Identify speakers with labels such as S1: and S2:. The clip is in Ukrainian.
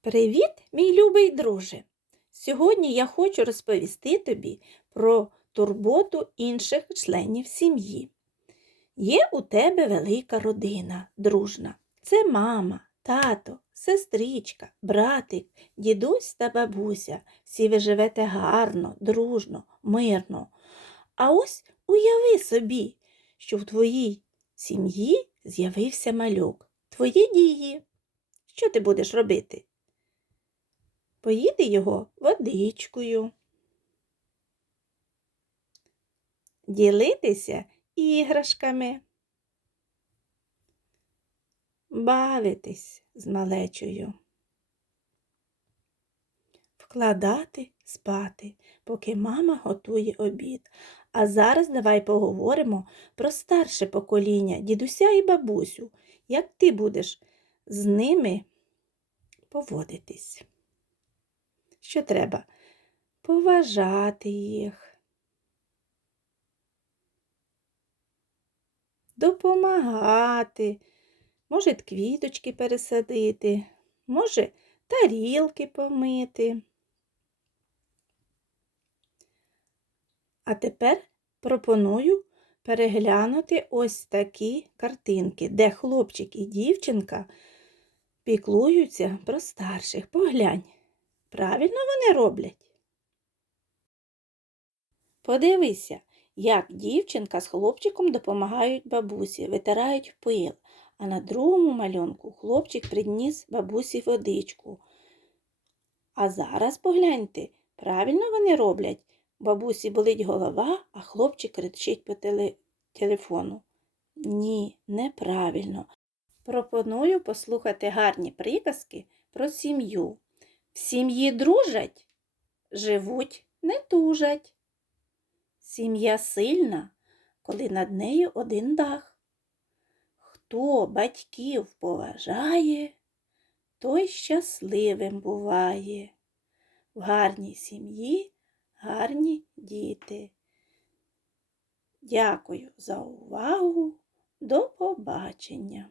S1: Привіт, мій любий друже! Сьогодні я хочу розповісти тобі про турботу інших членів сім'ї. Є у тебе велика родина, дружна. Це мама, тато, сестричка, братик, дідусь та бабуся. Всі ви живете гарно, дружно, мирно. А ось уяви собі, що в твоїй сім'ї з'явився малюк. Твої дії. Що ти будеш робити? Поїти його водичкою. Ділитися іграшками. Бавитись з малечою. Вкладати спати, поки мама готує обід. А зараз давай поговоримо про старше покоління, дідуся і бабусю. Як ти будеш з ними поводитись? Що треба? Поважати їх, допомагати, може, квіточки пересадити, може, тарілки помити. А тепер пропоную переглянути ось такі картинки, де хлопчик і дівчинка піклуються про старших. Поглянь. Правильно вони роблять? Подивися, як дівчинка з хлопчиком допомагають бабусі, витирають пил, а на другому малюнку хлопчик приніс бабусі водичку. А зараз погляньте, правильно вони роблять. Бабусі болить голова, а хлопчик кричить по теле... телефону. Ні, неправильно. Пропоную послухати гарні приказки про сім'ю. В сім'ї дружать, живуть не тужать. Сім'я сильна, коли над нею один дах. Хто батьків поважає, той щасливим буває. В гарній сім'ї гарні діти. Дякую за увагу. До побачення!